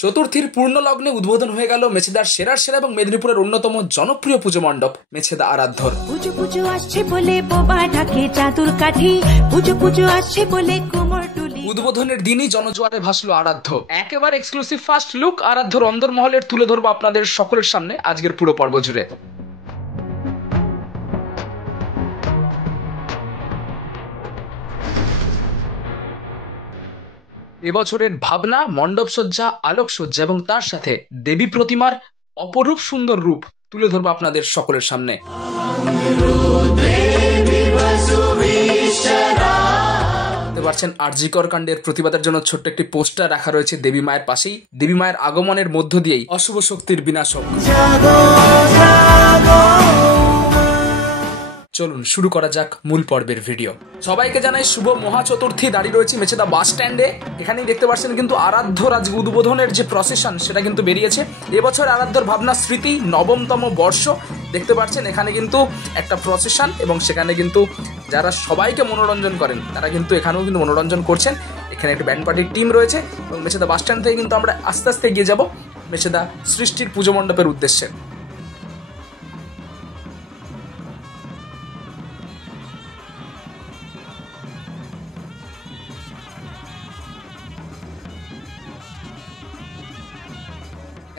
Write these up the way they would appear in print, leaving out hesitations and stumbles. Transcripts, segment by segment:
চতুর্থীর পূর্ণ লগ্নে উদ্বোধন হয়ে গেল মেছেদার সেরার সেরা এবং মেদিনীপুরের অন্যতম জনপ্রিয় পুজো মণ্ডপ মেছেদা আরাধ্যর। পুজো পুজো আসছে বলে বোবা ঢাকে চাদুর কাঠি, পুজো পুজো আসছে বলে কোমর টুলি। উদ্বোধনের দিনই জনজোয়ারে ভাসলো আরাধ্য। একেবারে এক্সক্লুসিভ ফার্স্ট লুক আরাধ্যর অন্দরমহলের তুলে ধরবো আপনাদের সকলের সামনে আজকের পুরো পর্ব জুড়ে। এবছরের ভাবনা, মণ্ডপসজ্জা, আলোকসজ্জা এবং তার সাথে দেবী প্রতিমার অপরূপ সুন্দর রূপ তুলে ধরবো আপনাদের সকলের সামনে। দেখতে পাচ্ছেন আরজিকর কাণ্ডের প্রতিবাদের জন্য ছোট্ট একটি পোস্টার রাখা রয়েছে দেবী মায়ের পাশেই। দেবী মায়ের আগমনের মধ্য দিয়েই অশুভ শক্তির বিনাশ হোক। চলুন শুরু করা যাক মূল পর্বের ভিডিও। সবাইকে জানাই শুভ মহা চতুর্থী। দাঁড়িয়ে রয়েছে মেছেদা বাস স্ট্যান্ডে। এখানেই দেখতে পাচ্ছেন কিন্তু আরাধ্যর আজকে উদ্বোধনের যে প্রসেশন সেটা কিন্তু বেরিয়েছে। এবছর আরাধ্যর ভাবনা স্মৃতি নবমতম বর্ষ। দেখতে পাচ্ছেন এখানে কিন্তু একটা প্রসেশন এবং সেখানে কিন্তু যারা সবাইকে মনোরঞ্জন করেন তারা কিন্তু এখানেও কিন্তু মনোরঞ্জন করছেন। এখানে একটা ব্যান্ড পার্টির টিম রয়েছে এবং মেছেদা বাস স্ট্যান্ড থেকে কিন্তু আমরা আস্তে আস্তে এগিয়ে যাব মেছেদা সৃষ্টির পুজো মণ্ডপের উদ্দেশ্যে।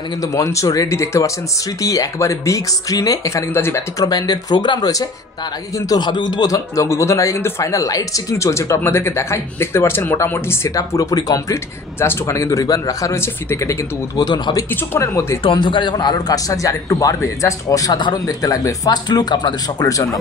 এখানে কিন্তু মঞ্চ রেডি, দেখতে পাচ্ছেন স্মৃতি একবারে বিগ স্ক্রিনে। এখানে কিন্তু আজ ব্যতিক্রম ব্যান্ডের প্রোগ্রাম রয়েছে, তার আগে কিন্তু হবে উদ্বোধন এবং উদ্বোধনের আগে কিন্তু ফাইনাল লাইট চেকিং চলছে। একটু আপনাদেরকে দেখাই। দেখতে পাচ্ছেন মোটামুটি সেটআপ পুরোপুরি কমপ্লিট। জাস্ট ওখানে কিন্তু রিবান রাখা রয়েছে, ফিতে কেটে কিন্তু উদ্বোধন হবে কিছুক্ষণের মধ্যে। একটু অন্ধকারে যখন আলোর কারসাজি আর একটু বাড়বে জাস্ট অসাধারণ দেখতে লাগবে। ফার্স্ট লুক আপনাদের সকলের জন্য।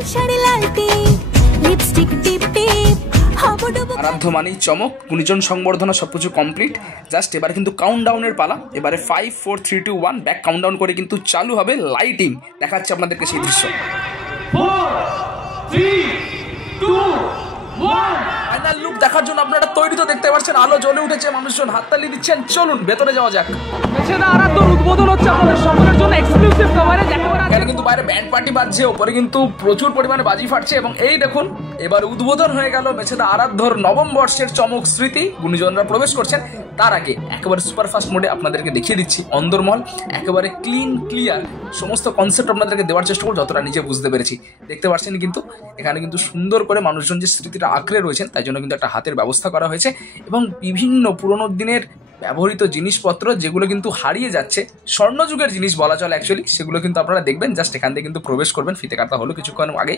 আরাধ্য মানেই চমক, গুণীজন সংবর্ধনা সবকিছু কমপ্লিট। জাস্ট এবার কিন্তু কাউন্টডাউনের পালা। এবারে 5 4 3 2 1 ব্যাক কাউন্টডাউন করে কিন্তু চালু হবে লাইটিং। দেখাচ্ছে আপনাদেরকে সেই দৃশ্য। 4 3 2 1 ফাইনাল লুক দেখার জন্য আপনারা তৈরি তো দেখতে পাচ্ছেন। আলো জ্বলে উঠেছে, মানুষজন হাততালি দিচ্ছেন। চলুন ভেতরে যাওয়া যাক। মেছেদা আরাধ্যর উদ্বোধন হচ্ছে আপনাদের সকলের জন্য এক্সক্লুসিভ কভারেজ। এখানে কিন্তু বাইরে ব্যান্ড পার্টি বাজছে, উপরে কিন্তু প্রচুর পরিমাণে বাজি ফাটছে এবং এই দেখুন এবার উদ্বোধন হয়ে গেল মেছেদা আরাধ্যর নবম বর্ষের চমক স্মৃতি। গুণীজনরা প্রবেশ করছেন। তার আগে একেবারে সুপারফাস্ট মোডে আপনাদেরকে দেখিয়ে দিচ্ছি অন্দরমহল। একেবারে ক্লিন ক্লিয়ার সমস্ত কনসেপ্ট আপনাদেরকে দেওয়ার চেষ্টা করব যতটা নিজে বুঝতে পেরেছি। দেখতে পাচ্ছেন কিন্তু এখানে কিন্তু সুন্দর করে মানুষজন যে স্মৃতিটা আঁকড়ে রয়েছেন তাই জন্য কিন্তু একটা হাতের ব্যবস্থা করা হয়েছে এবং বিভিন্ন পুরোনো দিনের ব্যবহৃত জিনিসপত্র যেগুলো কিন্তু হারিয়ে যাচ্ছে, স্বর্ণযুগের জিনিস বলা চলে অ্যাকচুয়ালি, সেগুলো কিন্তু আপনারা দেখবেন। জাস্ট এখান থেকে কিন্তু প্রবেশ করবেন। ফিতে কাটা হলো কিছুক্ষণ আগে।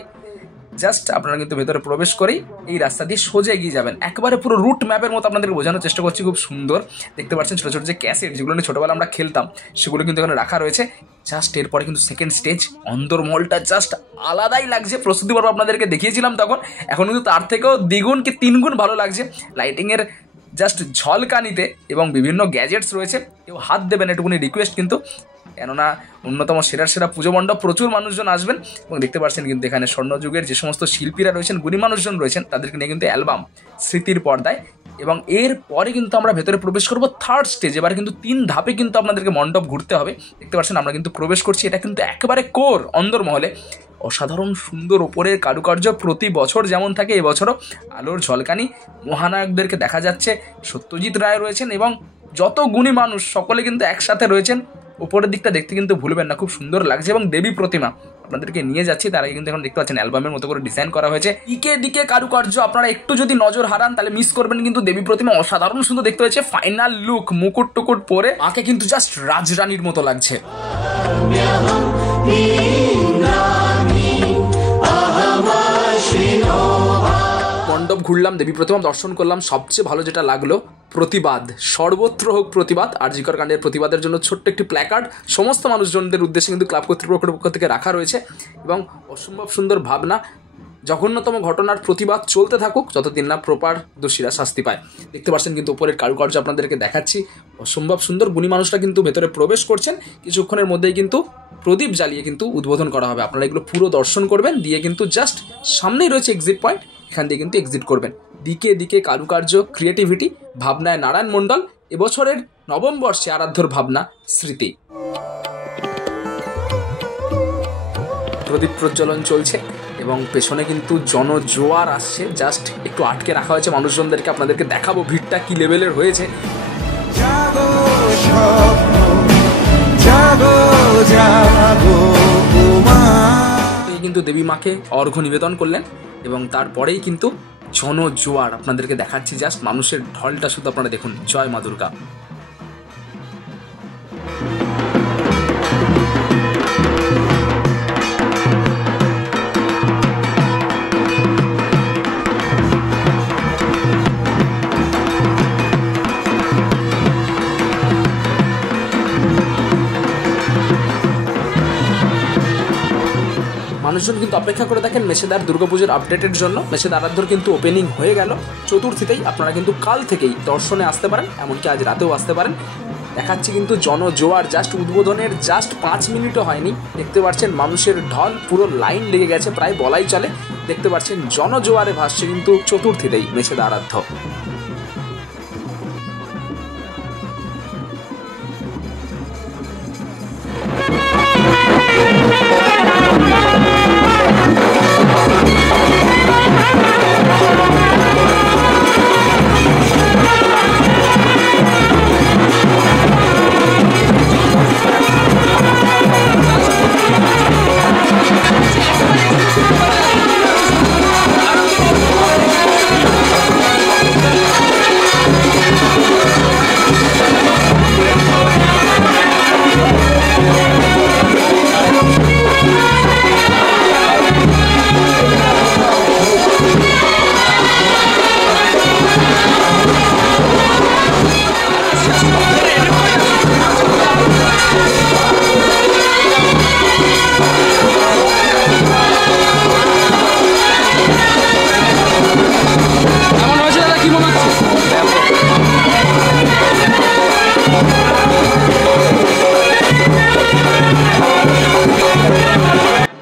জাস্ট আপনারা কিন্তু ভেতরে প্রবেশ করেই এই রাস্তা দিয়ে সোজা এগিয়ে যাবেন। একবারে পুরো রুট ম্যাপের মতো আপনাদেরকে বোঝানোর চেষ্টা করছি। খুব সুন্দর দেখতে পাচ্ছেন ছোটো ছোটো যে ক্যাসেট যেগুলো নিয়ে ছোটোবেলা আমরা খেলতাম সেগুলো কিন্তু এখানে রাখা রয়েছে। জাস্ট এরপরে কিন্তু সেকেন্ড স্টেজ। অন্দরমহলটা জাস্ট আলাদাই লাগছে। প্রস্তুতি পর্ব আপনাদেরকে দেখিয়েছিলাম তখন, এখন কিন্তু তার থেকেও দ্বিগুণ কি তিনগুণ ভালো লাগছে। লাইটিংয়ের জাস্ট ঝলকানিতে এবং বিভিন্ন গ্যাজেটস রয়েছে। কেউ হাত দেবেন এটুকুনি রিকোয়েস্ট কিন্তু, কেননা অন্যতম সেরার সেরা পুজো মণ্ডপ, প্রচুর মানুষজন আসবেন। এবং দেখতে পাচ্ছেন কিন্তু এখানে স্বর্ণযুগের যে সমস্ত শিল্পীরা রয়েছেন, গুণী মানুষজন রয়েছেন, তাদেরকে নিয়ে কিন্তু অ্যালবাম স্মৃতির পর্দায়। এবং এর পরে কিন্তু আমরা ভেতরে প্রবেশ করবো থার্ড স্টেজ। এবার কিন্তু 3 ধাপে কিন্তু আপনাদেরকে মণ্ডপ ঘুরতে হবে। দেখতে পাচ্ছেন আমরা কিন্তু প্রবেশ করছি। এটা কিন্তু একেবারে কোর অন্দরমহলে। অসাধারণ সুন্দর ওপরের কারুকার্য প্রতি বছর যেমন থাকে এবছরও আলোর ঝলকানি। মহানায়কদেরকে দেখা যাচ্ছে, সত্যজিৎ রায় রয়েছেন এবং যত গুণী মানুষ সকলে কিন্তু একসাথে রয়েছেন। উপরের দিকটা দেখতে কিন্তু ভুলবেন না, খুব সুন্দর লাগছে। এবং দেবী প্রতিমা আপনাদেরকে নিয়ে যাচ্ছি। তার আগে কিন্তু এখন দেখতে পাচ্ছেন অ্যালবামের মতো করে ডিজাইন করা হয়েছে। দিকে কারুকার্য আপনারা একটু যদি নজর হারান তাহলে মিস করবেন কিন্তু দেবী প্রতিমা অসাধারণ সুন্দর দেখতে হয়েছে। ফাইনাল লুক মুকুট টুকুট পরে মাকে কিন্তু জাস্ট রাজরানীর মতো লাগছে। মণ্ডপ ঘুরলাম, দেবী প্রতিমা দর্শন করলাম। সবচেয়ে ভালো যেটা লাগলো প্রতিবাদ, সর্বত্র হোক প্রতিবাদ। আরজিকর কাণ্ডের প্রতিবাদের জন্য ছোট্ট একটি প্ল্যাকার্ড সমস্ত মানুষজনদের উদ্দেশ্যে কিন্তু ক্লাব কর্তৃপক্ষের পক্ষ থেকে রাখা রয়েছে এবং অসম্ভব সুন্দর ভাবনা। জঘন্যতম ঘটনার প্রতিবাদ চলতে থাকুক যতদিন না প্রপার দোষীরা শাস্তি পায়। দেখতে পাচ্ছেন কিন্তু উপরের কারুকার্য আপনাদেরকে দেখাচ্ছি, অসম্ভব সুন্দর। গুণী মানুষরা কিন্তু ভেতরে প্রবেশ করছেন। কিছুক্ষণের মধ্যেই কিন্তু প্রদীপ জ্বালিয়ে কিন্তু উদ্বোধন করা হবে। আপনারা এগুলো পুরো দর্শন করবেন, দিয়ে কিন্তু জাস্ট সামনেই রয়েছে এক্সিট পয়েন্ট, এখান দিয়ে কিন্তু এক্সিট করবেন। দিকে দিকে কারুকার্য, ক্রিয়েটিভিটি, ভাবনায় নারায়ণ মণ্ডল। এবছরের নবম বর্ষে আরাধ্যর ভাবনা স্মৃতি। প্রদীপ প্রজ্বলন চলছে এবং পেছনে কিন্তু জনজোয়ার আসছে। জাস্ট একটু আটকে রাখা হয়েছে মানুষজনদেরকে। আপনাদেরকে দেখাবো ভিড়টা কি লেভেলের হয়েছে। কিন্তু দেবী মাকে অর্ঘ্য নিবেদন করলেন এবং তারপরেই কিন্তু জনজোয়ার আপনাদেরকে দেখাচ্ছি, জাস্ট মানুষের ঢলটা শুধু আপনারা দেখুন। জয় মা দুর্গা। মানুষজন কিন্তু অপেক্ষা করে দেখেন মেছেদার দুর্গাপুজোর আপডেটের জন্য। মেছেদা আরাধ্যর কিন্তু ওপেনিং হয়ে গেল চতুর্থীতেই। আপনারা কিন্তু কাল থেকেই দর্শনে আসতে পারেন, এমনকি আজ রাতেও আসতে পারেন। দেখাচ্ছি কিন্তু জনজোয়ার, জাস্ট উদ্বোধনের জাস্ট 5 মিনিটও হয়নি, দেখতে পাচ্ছেন মানুষের ঢল, পুরো লাইন লেগে গেছে প্রায় বলাই চলে। দেখতে পাচ্ছেন জনজোয়ারে ভাসছে কিন্তু চতুর্থীতেই মেছেদা আরাধ্য।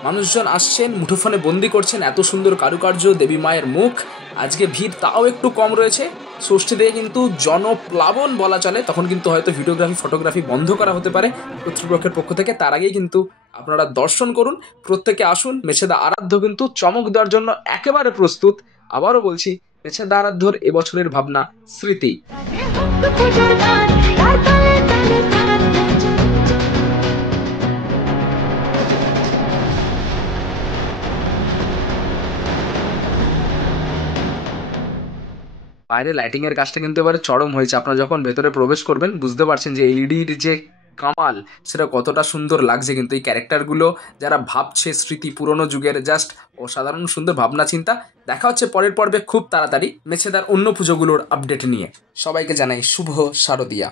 মানুষজন আসছেন, মুঠোফোনে বন্দি করছেন এত সুন্দর কারুকার্য, দেবী মায়ের মুখ। আজকে ভিড় তাও একটু কম রয়েছে, ষষ্ঠী থেকে কিন্তু জনপ্লাবন বলা চলে। তখন কিন্তু হয়তো ভিডিওগ্রাফি ফটোগ্রাফি বন্ধ করা হতে পারে কর্তৃপক্ষের পক্ষ থেকে। তার আগেই কিন্তু আপনারা দর্শন করুন, প্রত্যেকে আসুন। মেছেদা আরাধ্য কিন্তু চমক দেওয়ার জন্য একেবারে প্রস্তুত। আবারও বলছি, মেছেদা আরাধ্যর এবছরের ভাবনা স্মৃতি। বাইরে লাইটিং এর কাজটা কিন্তু এবারে চরম হয়েছে। আপনারা যখন ভেতরে প্রবেশ করবেন বুঝতে পারছেন যে এলইডির যে কামাল সেটা কতটা সুন্দর লাগছে। কিন্তু এই ক্যারেক্টারগুলো যারা ভাবছে স্মৃতি পুরনো যুগের, জাস্ট অসাধারণ সুন্দর ভাবনা চিন্তা। দেখা হচ্ছে পরের পর্বে খুব তাড়াতাড়ি মেছেদার অন্য পুজোগুলোর আপডেট নিয়ে। সবাইকে জানাই শুভ শারদিয়া।